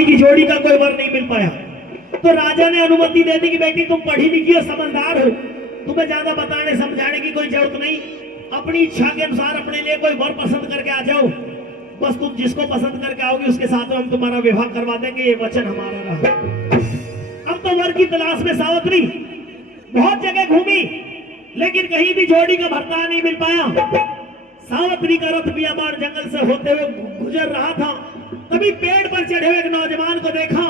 सावत्री की जोड़ी का कोई वर नहीं मिल पाया, तो राजा ने अनुमति दे दी कि बेटी तुम पढ़ी लिखी हो, समझदार हो, तुम्हें ज्यादा बताने समझाने की कोई जरूरत नहीं, अपनी इच्छा के अनुसार अपने लिए कोई वर पसंद करके आ जाओ, बस तुम जिसको पसंद करके आओगे उसके साथ में हम तुम्हारा विवाह करवा देंगे, ये वचन हमारा रहा। अब तो वर की तलाश में सावित्री बहुत जगह घूमी, लेकिन कहीं भी जोड़ी का भरता नहीं मिल पाया। सावित्री का रथ बियाबान जंगल से होते हुए गुजर रहा था, तभी पेड़ पर चढ़े हुए एक नौजवान को देखा,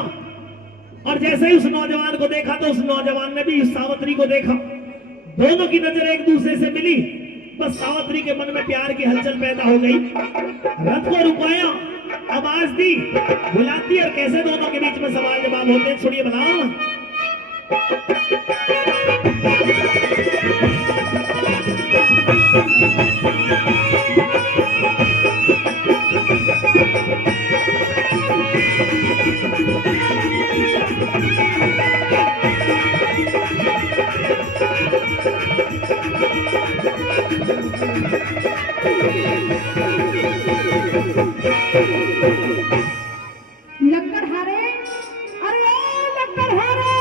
और जैसे ही उस नौजवान को देखा तो उस नौजवान ने भी उस सावित्री को देखा, दोनों की नजर एक दूसरे से मिली, बस सावित्री के मन में प्यार की हलचल पैदा हो गई। रथ को रुकवाया, आवाज दी, बुलाती, और कैसे दोनों के बीच में सवाल जवाब होते हैं, सुनिए बना। लक्कड़हारे, अरे ओ लक्कड़हारे,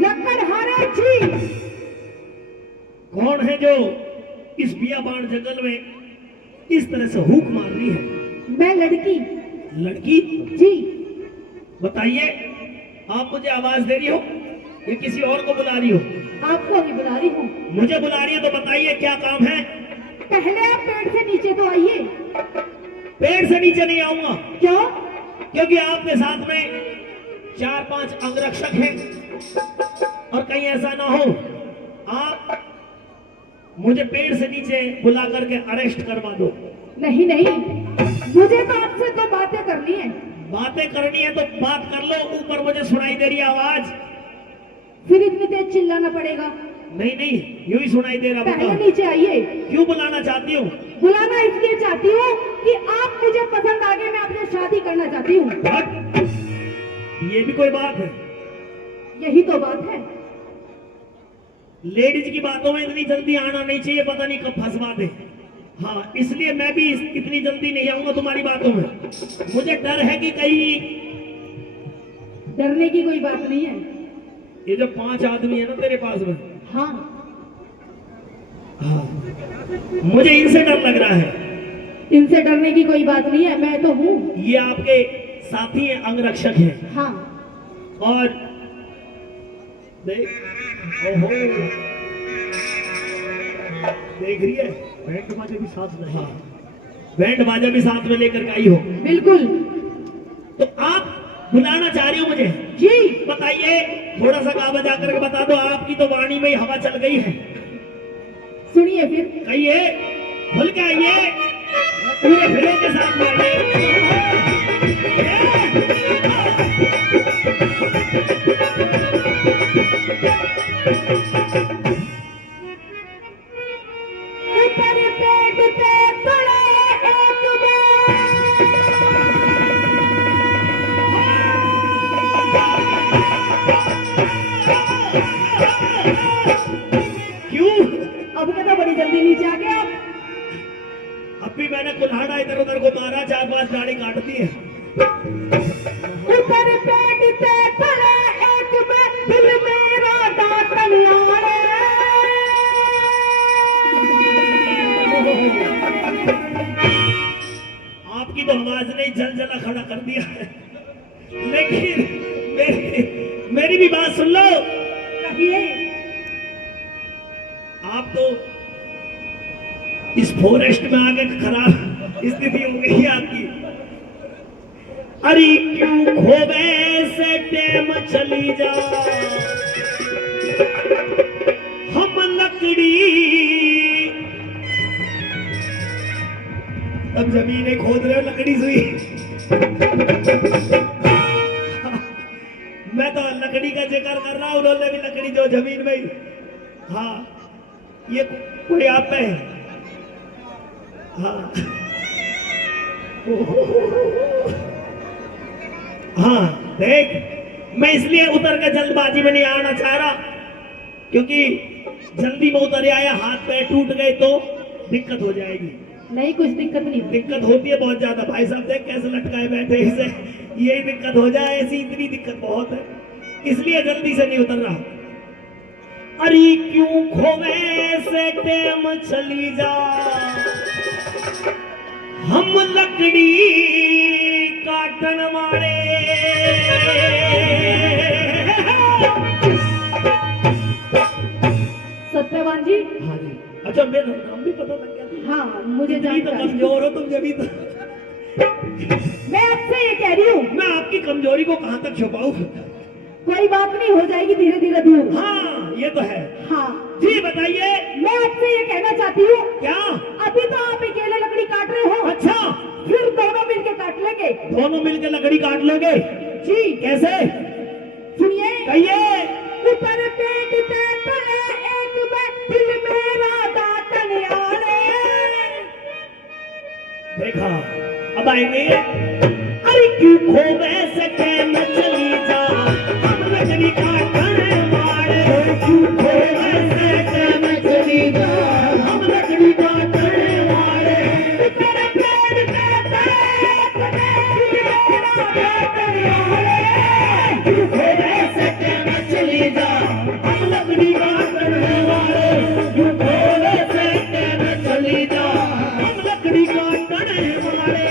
लक्कड़हारे जी। कौन है जो इस बियाबान जंगल में इस तरह से हुक मार रही है? मैं लड़की। लड़की जी। बताइए, आप मुझे आवाज दे रही हो या किसी और को बुला रही हो? आपको भी बुला रही हूँ। मुझे बुला रही है तो बताइए क्या काम है? पहले आप पेड़ से नीचे तो आइए। पेड़ से नीचे नहीं आऊंगा। क्यों? क्योंकि आपके साथ में 4-5 अंगरक्षक हैं, और कहीं ऐसा ना हो आप मुझे पेड़ से नीचे बुला करके अरेस्ट करवा दो। नहीं नहीं, मुझे तो आपसे तो बातें करनी है। बातें करनी है तो बात कर लो, ऊपर मुझे सुनाई दे रही है आवाज। फिर इतनी तेज चिल्लाना पड़ेगा। नहीं नहीं, यूं ही सुनाई दे रहा। पहले बताओ नीचे आइए। क्यों बुलाना चाहती हूँ? बुलाना इसलिए चाहती हूँ कि आप मुझे पसंद आ गए, मैं आपसे शादी करना चाहती हूँ। ये भी कोई बात है? यही तो बात है। लेडीज की बातों में इतनी जल्दी आना नहीं चाहिए, पता नहीं कब फंसवा दे। हाँ, इसलिए मैं भी इतनी जल्दी नहीं आऊंगा तुम्हारी बातों में। मुझे डर है कि कहीं। डरने की कोई बात नहीं है। ये जो 5 आदमी है ना तेरे पास में, हाँ हाँ, मुझे इनसे डर लग रहा है। इनसे डरने की कोई बात नहीं है, मैं तो हूँ। ये आपके साथी हैं, अंगरक्षक हैं। हाँ। और देख, ओहो, देख रही है, बैंड बाजा भी साथ में। हाँ, बैंड बाजा भी साथ में लेकर के आई हो। बिल्कुल। तो आप बुलाना चाह रही हो मुझे? जी। बताइए, थोड़ा सा गा बजा करके बता दो, आपकी तो वाणी में ही हवा चल गई है। सुनिए फिर। कहिए, खुल के आइए, पूरे फिरों के साथ में आइए। ऊपर पेड़ पे पड़े एक क्यों? अब कहता बड़ी जल्दी नीचे आ गया। अब भी मैंने कुल्हाड़ा इधर उधर को मारा, 4-5 गाड़ी काट दी है। ऊपर पेड़ पे पड़े एक दिल मेरा दातन यारे। आपकी तो आवाज ने जल जला खड़ा कर दिया है, लेकिन मेरी भी बात सुन लो। कहिए। आप तो इस फॉरेस्ट में आगे खराब स्थिति हो गई है आपकी। अरे क्यों खोबे से टेम चली जा, हम लकड़ी। अब जमीनें खोद रहे हो, लकड़ी सुई। मैं तो लकड़ी का जिक्र कर रहा हूं, उन्होंने भी लकड़ी जो जमीन में। हाँ, ये कोई आप पे है। हाँ हाँ, देख, मैं इसलिए उतर के जल्दबाजी में नहीं आना चाह रहा, क्योंकि जल्दी में उतर आया, हाथ पैर टूट गए तो दिक्कत हो जाएगी। नहीं, कुछ दिक्कत नहीं होती। दिक्कत होती है बहुत ज्यादा। भाई साहब देख कैसे लटकाए बैठे, इसे यही दिक्कत हो जाए, ऐसी इतनी दिक्कत बहुत है, इसलिए जल्दी से नहीं उतर रहा। अरे क्यों खोवे से टेम चली जा, हम लकड़ी काटन वाले। सत्यवान जी। हाँ जी। अच्छा मेरा नाम भी पता लग गया। हाँ, मुझे इतनी तो जानकारी। कमजोर हो तुम जब तो। मैं आपसे ये कह रही हूँ, मैं आपकी कमजोरी को कहां तक छुपाऊं? कोई बात नहीं, हो जाएगी धीरे धीरे दूर। हाँ ये तो है। हाँ जी बताइए। मैं आपसे ये कहना चाहती हूँ, क्या? अभी तो आप अकेले लकड़ी काट रहे हो। अच्छा, फिर दोनों मिलके काट लेंगे। दोनों मिलकर लकड़ी काट लोगे? जी। कैसे? सुनिए। कहिए। ऊपर पेट पे तले एक में दिल मेरा दातन यारे। देखा, अब आएंगे। अरे क्यों खोवे से टेम चली जा, हम लकड़ी काटने वाले। क्यों खोवे से टेम चली जा, हम लकड़ी काटने वाले। ऊपर पेट पे तले दिल मेरा दातन यारे। क्यों खोवे से टेम चली जा, हम लकड़ी काटने वाले। क्यों खोवे से टेम चली जा, हम लकड़ी काटने वाले।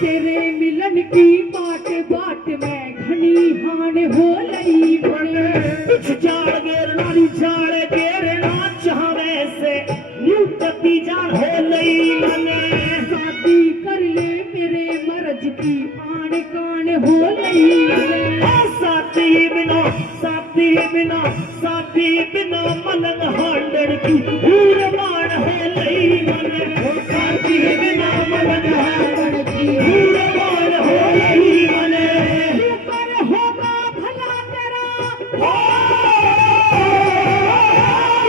तेरे मिलन की बाट बाट में घनी हान हो लई बने। कुछ चाड़ गेर नारी चाड़ गेर ना चाहवे से न्यू कती जान हो लई मने। शादी कर ले मेरे मर्ज की आन कान हो लई बने। साथी बिना साथी बिना साथी बिना मलन हांडन की भूर मान है लई मने। साथी बिना मलन हांडन की भूर मान हो लई मने। ऊपर होगा भला तेरा,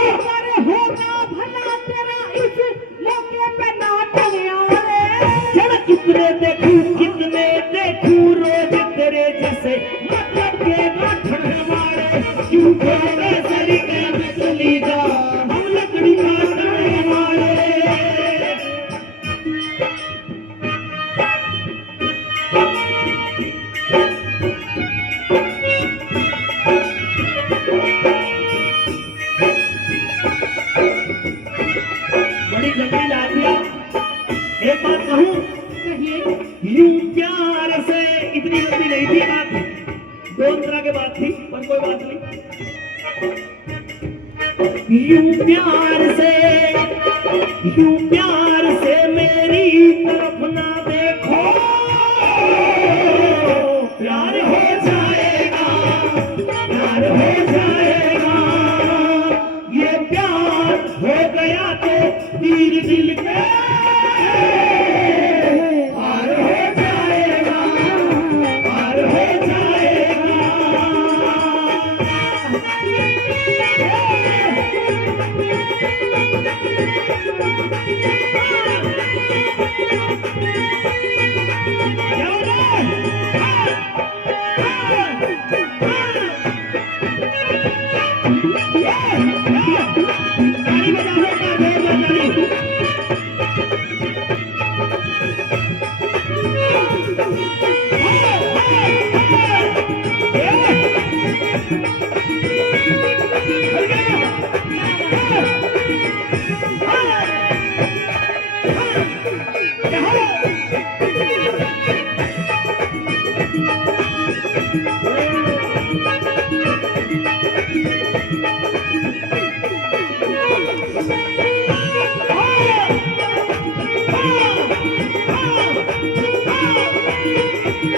ऊपर होगा भला तेरा इस लौके पे नाटन यारे। चल कितने देखूं रोज तेरे जैसे मतलब के गाठन वाले। क्यों खोवे सरीके में चली जा, हम लकड़ी काटने वाले। बड़ी जल्दी ला दिया। एक बात कहूं, कहिए। यूं प्यार से, इतनी जल्दी नहीं थी बात, दो तरह की बात थी, पर कोई बात नहीं। यूं प्यार से मेरी तरफ ना देखो, प्यार हो जाएगा, प्यार हो जाएगा। ये प्यार हो गया तो तीर दिल के पार हो जाएगा, पार हो जाएगा। क्या हो रहा है? ताली बजाओ, ताली।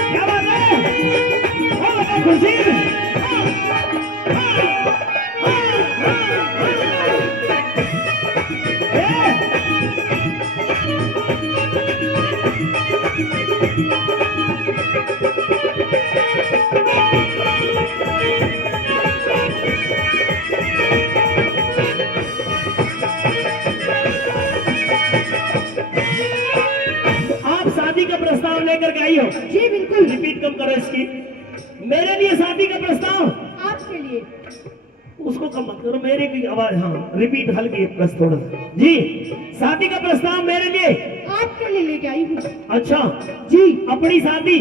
क्या बात है? खुशी। प्रस्ताव लेकर के आई हो। जी बिल्कुल। रिपीट कम करो इसकी। मेरे लिए शादी का प्रस्ताव, आपके लिए। उसको कम मत करो, मेरे की आवाज, हाँ रिपीट हल्की बस थोड़ा सा जी। शादी का प्रस्ताव मेरे लिए, आपके लिए लेके आई हूँ। अच्छा जी अपनी शादी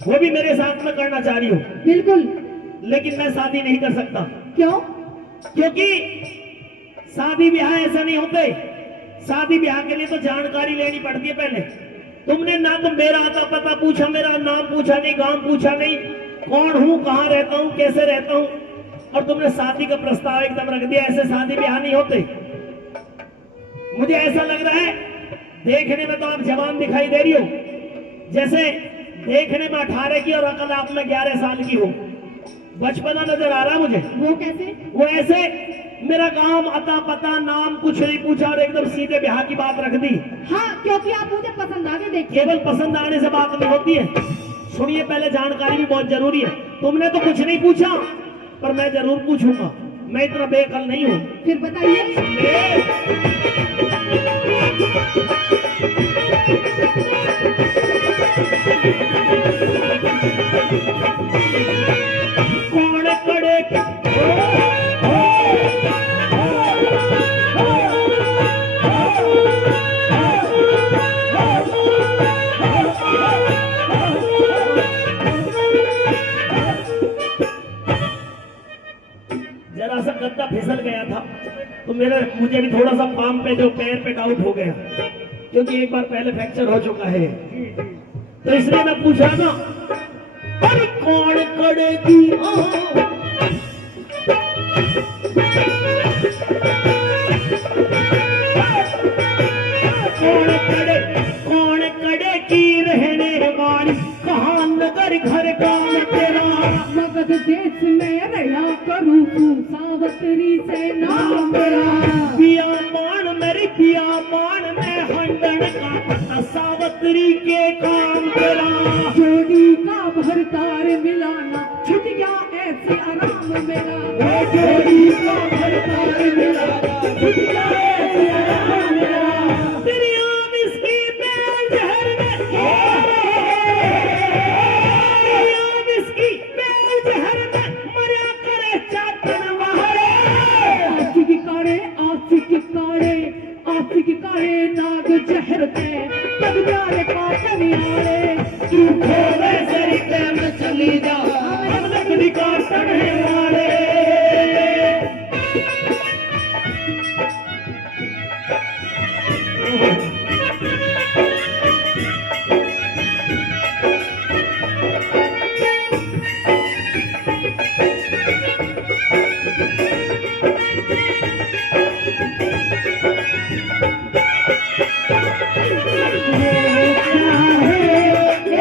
वो भी मेरे साथ में करना चाह रही हो, बिल्कुल। लेकिन मैं शादी नहीं कर सकता। क्यों? क्योंकि शादी ब्याह ऐसा नहीं होते। शादी ब्याह के लिए तो जानकारी लेनी पड़ती है पहले। तुमने ना तो मेरा आता पता पूछा, मेरा नाम पूछा नहीं, गांव पूछा नहीं, कौन हूं, कहां रहता हूं, कैसे रहता हूं, और तुमने शादी का प्रस्ताव एकदम रख दिया। ऐसे शादी ब्याह नहीं होते। मुझे ऐसा लग रहा है, देखने में तो आप जवान दिखाई दे रही हो, जैसे देखने में 18 की और अकल आप में 11 साल की हो। बचपना नजर आ रहा मुझे। वो कैसे? वो ऐसे मेरा काम, अता पता, नाम कुछ नहीं पूछा और एकदम सीधे ब्याह की बात रख दी। हाँ, क्योंकि आप मुझे पसंद आ गए। देखिए, केवल पसंद आने से बात नहीं होती है। सुनिए, पहले जानकारी भी बहुत जरूरी है। तुमने तो कुछ नहीं पूछा, पर मैं जरूर पूछूंगा। मैं इतना बेअकल नहीं हूं। फिर बताइए। कौन कड़े जरा सा गद्दा फिसल गया था, तो मुझे भी थोड़ा सा पाम पे, जो पैर पे डाउट हो गया, क्योंकि एक बार पहले फ्रैक्चर हो चुका है। तो इसलिए मैं पूछा ना, अरे कौन करेगी कौन कड़े की रहने वाली, कहाँ नगर घर काम तेरा, मगध देश में रहा करूँ तू सावतरी से नाम मेरा। पिया मान मेरी पिया मान, मैं हंडन का पता सावतरी के काम तेरा। जोड़ी का भरतार मिलाना, छुट गया ऐसे आराम मेरा। जोड़ी का भरतार मिलाना, छुट गया ऐसे आराम मेरा। तेरी आम इसकी बैल जहर में, तेरी आम इसकी बैल जहर में, मरा करे चातन वहारे। आशिक कारे, आशिक कारे, आशिक कारे नाग जहर ते, कद प्यारे काटन यारे। तू खोले सरिते में चली जा, हम लकड़ी काटन है वाले।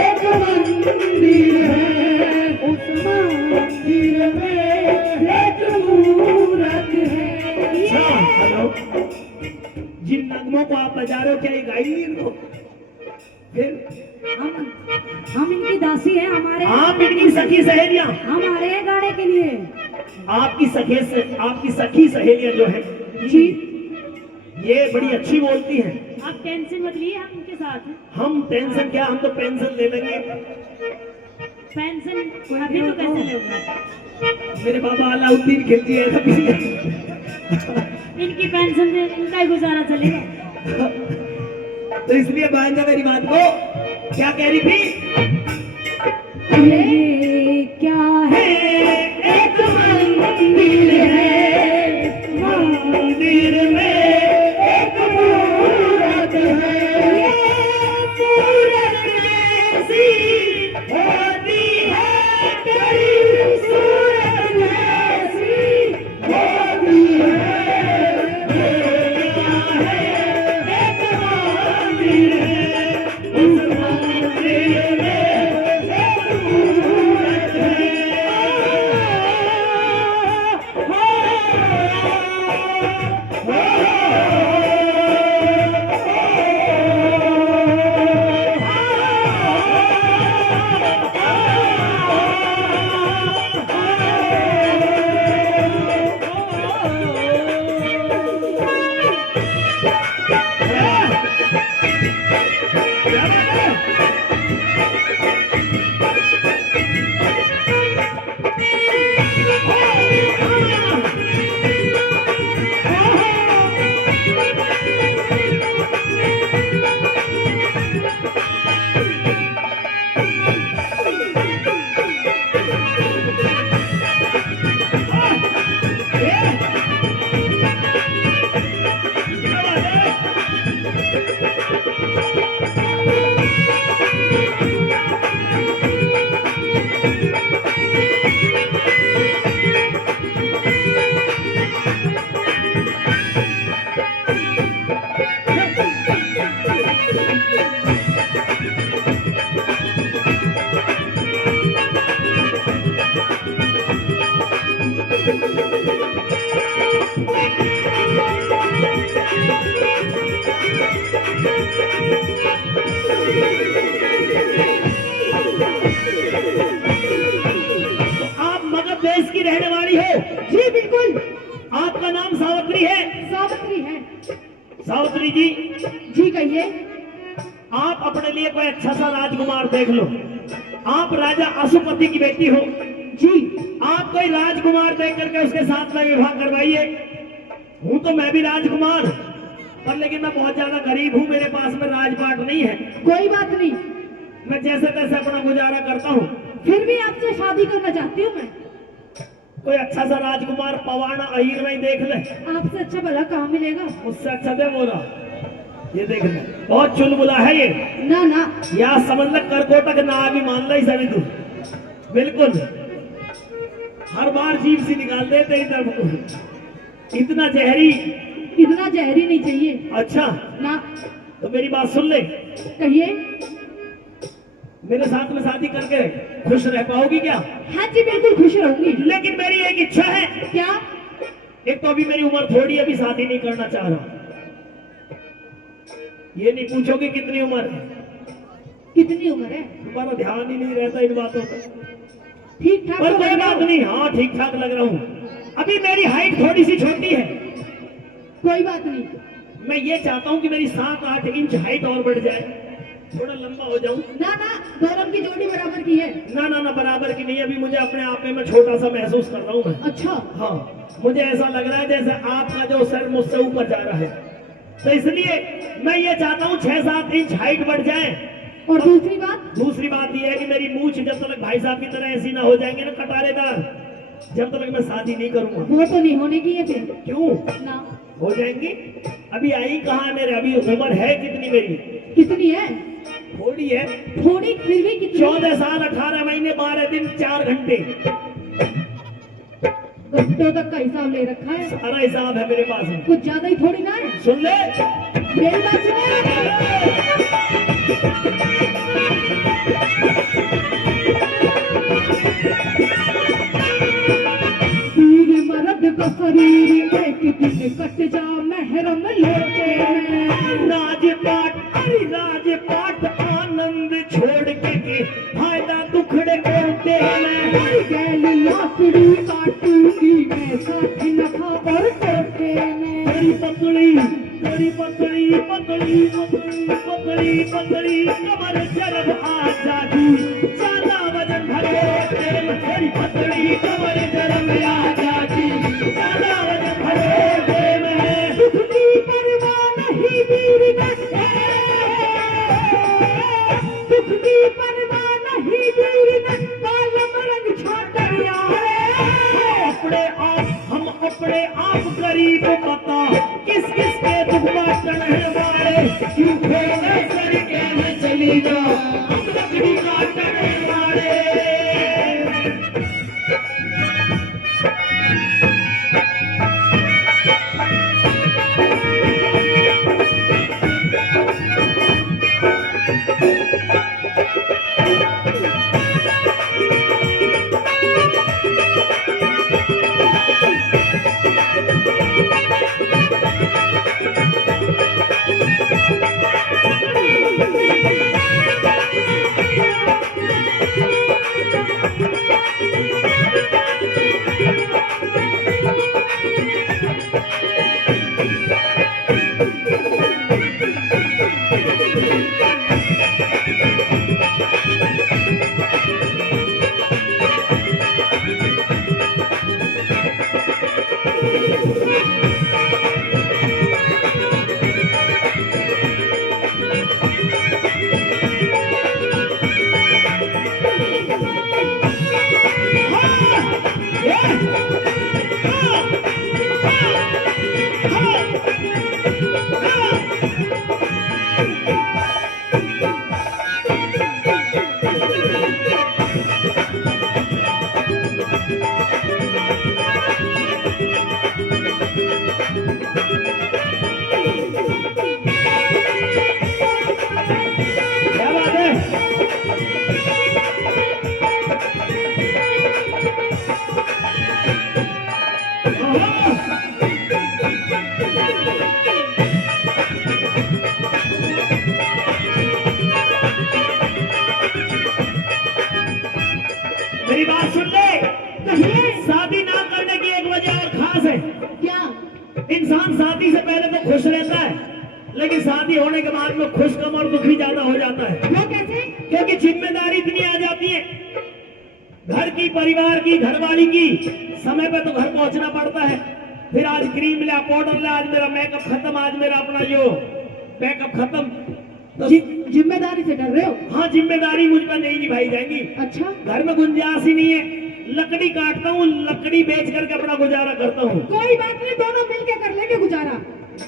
एक मंदिर है, उस मंदिर में एक मूरत है। हेलो, जिन नगमों को आप बजा रहे हो, क्या ये गाइए इनको? फिर हम इनकी दासी हैं। हमारे आप इनकी सखी सहेलियां, हमारे गाने के लिए। आपकी सखी सहेलियां जो है जी, ये बड़ी अच्छी बोलती हैं। आप टेंशन मत लिए, हम उनके साथ हैं। हम टेंशन क्या, हम तो पेंशन ले लेंगे। पेंशन अभी तो कैसे लोगे? मेरे बाबा अलाउद्दीन खिलजी है तो इनकी पेंशन से इनका ही गुजारा चलेगा। तो इसलिए मान जा मेरी बात को। क्या कह रही थी? ये क्या है? एक मंदिर है, मंदिर में एक मूरत है, मूरत जैसी होती है, तेरी सूरत जैसी होती है। ये क्या है? एक मंदिर है, उस मंदिर में एक मूरत है। आप मगध देश की रहने वाली हो? जी बिल्कुल। आपका नाम सावित्री है? सावित्री है। सावित्री जी, जी कहिए। आप अपने लिए कोई अच्छा सा राजकुमार देख लो। आप राजा अशुपति की बेटी हो जी। आप कोई राजकुमार देख करके उसके साथ में विवाह करवाइए। हूं तो मैं भी राजकुमार, पर लेकिन मैं बहुत ज्यादा गरीब हूं, मेरे पास में राजपाट नहीं है। कोई बात नहीं, मैं जैसे तैसे अपना गुजारा करता हूँ। फिर भी आपसे शादी करना चाहती हूँ मैं। कोई अच्छा सा राजकुमार पवाना अहीर में देख ले। आपसे अच्छा भला कहाँ मिलेगा? उससे अच्छा दे बोला, ये देख ले, बहुत चुलबुला है ये। ना ना, या समझ ले करकोटक ना भी मान ली सभी तू। बिल्कुल हर बार जीभ सी निकाल देते इधर। इतना जहरी? इतना जहरी नहीं चाहिए। अच्छा ना। तो मेरी बात सुन ले, कहिए। मेरे साथ में शादी करके खुश रह पाओगी क्या? हाँ जी बिल्कुल खुश रहूंगी। लेकिन मेरी एक इच्छा है। क्या? एक तो अभी मेरी उम्र थोड़ी, अभी शादी नहीं करना चाह रहा। ये नहीं पूछोगे कितनी उम्र है? कितनी उम्र है? तुम्हारा ध्यान ही नहीं रहता इन बातों पर। ठीक ठाक पर तो कोई लग रहा बात हो। नहीं, हाँ ठीक ठाक लग रहा हूँ। अभी मेरी हाइट थोड़ी सी छोटी है। कोई बात नहीं। मैं ये चाहता हूँ कि मेरी 7-8 इंच हाइट और बढ़ जाए, थोड़ा लंबा हो जाऊं। ना ना, दोनों की जोड़ी बराबर की है। ना ना ना, बराबर की नहीं। अभी मुझे अपने आप में मैं छोटा सा महसूस कर रहा हूँ मैं। अच्छा। हाँ, मुझे ऐसा लग रहा है जैसे आपका जो सर मुझसे ऊपर जा रहा है, तो इसलिए मैं ये चाहता हूँ 6-7 इंच हाइट बढ़ जाए। और दूसरी बात? दूसरी बात यह है कि मेरी मूछ जब तक भाई साहब की तरह ऐसी ना हो जाएंगे ना कटारेदार, जब तक मैं शादी नहीं करूंगा। वो तो नहीं होने की है फिर। क्यों? ना। हो जाएंगी। अभी आई कहाँ है मेरे? अभी उम्र है कितनी मेरी? कितनी है? थोड़ी है। थोड़ी फिर भी कितनी? 14 साल 18 महीने 12 दिन 4 घंटे। घंटों तक का हिसाब ले रखा है। सारा हिसाब है मेरे पास में। कुछ ज्यादा ही थोड़ी ना है। सुन ले, मेरी बात सुनो। पीर मर्द का शरीर एक दिन कट जा महरम लेते हैं। राजपाट, अरे राजपाट आनंद छोड़ के फायदा दुखड़े बोलते हैं। गैल लाकड़ी काटूंगी मैं साथ नखा और टोटे में। तेरी पतली तेरी पतली पतली पतली पतली पतली कमर जरब आ जाती, ज्यादा वजन भरे तेल। तेरी पतली कमर जरब आ जाती, ज्यादा वजन भरे तेल है। दुखनी परवाह नहीं वीर में, दुखनी परवाह नहीं वीर में, बालम रंग छाटर यारे। हम अपने आप गरीब बता, किस किस के दुख बांटन है वाले। क्यों खोले सर के में चली जा, हम लकड़ी काटन है वाले। क्या बात है। मेरी बात सुन ले। कहिए शादी ना करने की एक वजह और खास है। क्या? इंसान शादी से पहले तो खुश रहता है, लेकिन शादी होने के बाद में खुश कम और दुखी ज्यादा हो जाता है। वो कैसे? क्योंकि जिम्मेदारी इतनी आ जाती है, घर की, परिवार की, घरवाली की। समय पे तो घर पहुंचना पड़ता है। फिर आज क्रीम ला, पाउडर ला, आज मेरा मेकअप खत्म, आज मेरा अपना जो मेकअप खत्म। तो जिम्मेदारी से डर रहे हो? हाँ, जिम्मेदारी मुझ पर नहीं निभाई जाएगी। अच्छा, घर में गुंजाइश ही नहीं है। लकड़ी काटता हूँ, लकड़ी बेच करके अपना गुजारा करता हूँ। कोई बात नहीं, दोनों मिलके कर लेंगे गुजारा।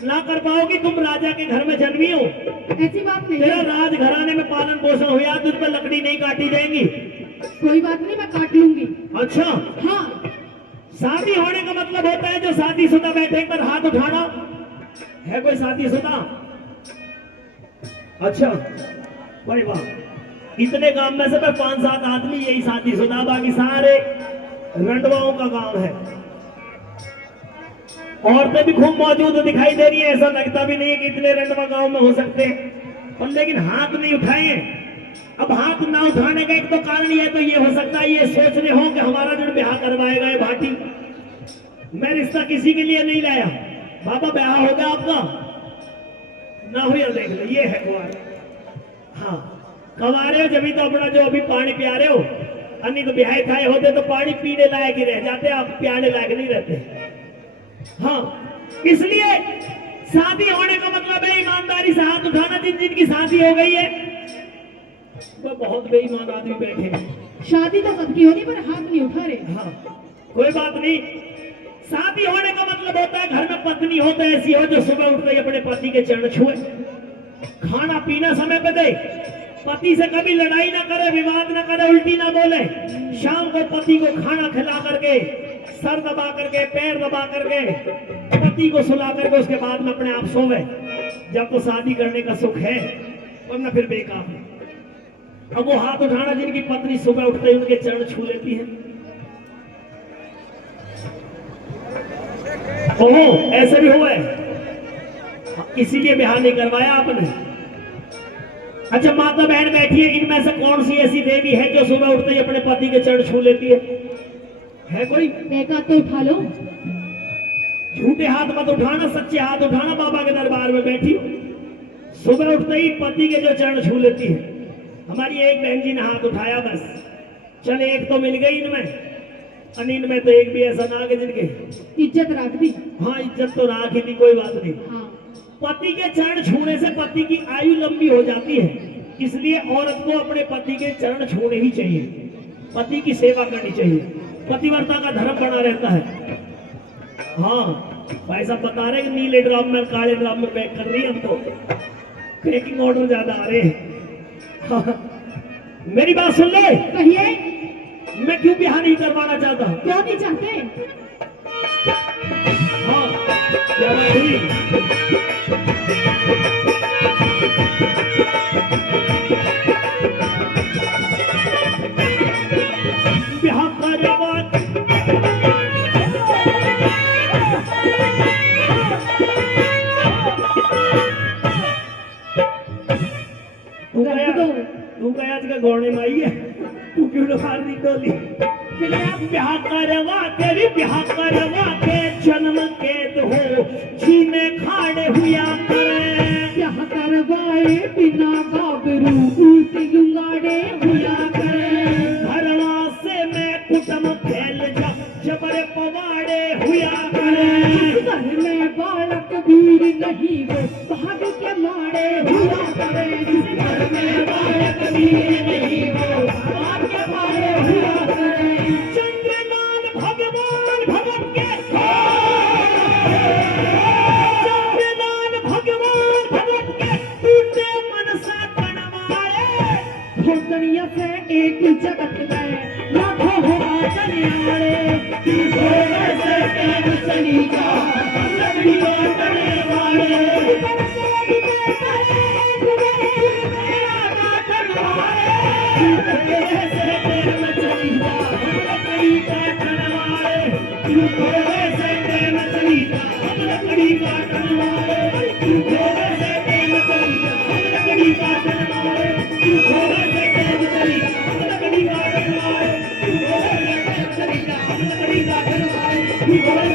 ना कर पाओगी, तुम राजा के घर में जन्मी हो। ऐसी बात नहीं तेरा है। राज घराने में पालन पोषण हुआ, तुझ पर लकड़ी नहीं काटी जाएंगी। कोई बात नहीं, मैं काट लूंगी। अच्छा, हाँ, शादी होने का मतलब होता है जो शादीशुदा बैठे एक बार हाथ उठाना। है कोई शादीशुदा? अच्छा, भाई वाह, इतने गांव में से 5-7 आदमी यही शादीशुदा, बाकी सारे रंडवाओं का गांव है। औरतें भी खूब मौजूद दिखाई दे रही है। ऐसा लगता भी नहीं है कि इतने रंडवा गांव में हो सकते हैं, और लेकिन हाथ नहीं उठाए। अब हाथ ना उठाने का एक तो कारण ये तो ये हो सकता है, ये सोच रहे हो कि हमारा जो ब्याह करवाएगा ये भाटी। मैं रिश्ता किसी के लिए नहीं लाया। बाबा ब्याह होगा आपका ना हुआ, देख लो ये है कुंवारे। हाँ, कमारे हो जब तो अपना जो अभी पानी पिया रहे हो, अन्य तो ब्याह खाए होते तो पानी पीने लायक ही रह जाते, आप पियाने लायक नहीं रहते। हाँ, इसलिए शादी होने का मतलब है ईमानदारी से हाथ उठाना। जिनकी शादी हो गई है वो बहुत बेईमान आदमी बैठे हैं। शादी तो सबकी होनी, पर हाथ नहीं उठा रहे। हाँ, कोई बात नहीं। शादी होने का मतलब होता है घर में पत्नी हो तो ऐसी हो जो सुबह उठ गई अपने पति के चरण छुए, खाना पीना समय पे दे, पति से कभी लड़ाई ना करे, विवाद ना करे, उल्टी ना बोले। शाम को पति को खाना खिला करके, सर दबा करके, पैर दबा करके, पति को सुला करके उसके बाद में अपने आप सोवे। जब तो शादी करने का सुख है, वरना फिर बेकार है। अब वो हाथ उठाना जिनकी पत्नी सुबह उठते ही उनके चरण छू लेती है। ओहो, ऐसे भी हुआ है, इसीलिए ब्याह नहीं करवाया आपने। अच्छा, माता बहन बैठी है, इनमें से कौन सी ऐसी देवी है जो सुबह उठते ही अपने पति के चरण छू लेती है कोई? एक हाथ तो उठा लो। झूठे हाथ मत उठाना, सच्चे हाथ उठाना। बाबा के दरबार में बैठी हो, सुबह उठते ही पति के जो चरण छू लेती है। हमारी एक बहन जी ने हाथ उठाया, बस चल एक तो मिल गई इनमें, अनिल में तो एक भी ऐसा ना कि जिनके इज्जत रख दी। हाँ, इज्जत तो राखी थी, कोई बात नहीं। हाँ, पति के चरण छूने से पति की आयु लंबी हो जाती है, इसलिए औरत को अपने पति के चरण छूने ही चाहिए, पति की सेवा करनी चाहिए, पतिव्रता का धर्म बना रहता है। हाँ, भाई साहब बता रहे हैं नीले ड्राम में काले ड्राम में पैक कर रही है, हम तो पैकिंग ऑर्डर ज्यादा आ रहे हैं। हाँ, मेरी बात सुन ले। कहिए। मैं क्यों ब्याह नहीं करवाना चाहता? क्यों नहीं चाहते? हाँ, क्या बात हुई? ब्याह करवा तू गया आज का गौड़े में आई है, तू क्यों लगा दी डोली? ब्याह करवा तेरी ब्याह करवा के जन्म कैद हो छीने खाड़े हुआ करे। ब्याह करवाए बिना गाबरू उल्टी गुंगाड़े हुआ करे। घरवा से मैं कुटम फैल जा जबर पवाड़े हुआ करे। घर में बालक वीर नहीं वो भाग के मारे हुआ करे। घर में बालक वीर नहीं वो भाग के मारे हुआ करे। चंद्रलाल भगवान भगत के चंद्रलाल भगवान भगत के टूटे दुनिया से एक जगत में लाखों हो आजन्यारे तू गोरे से प्रेम चली जा लकड़ी काटने वाले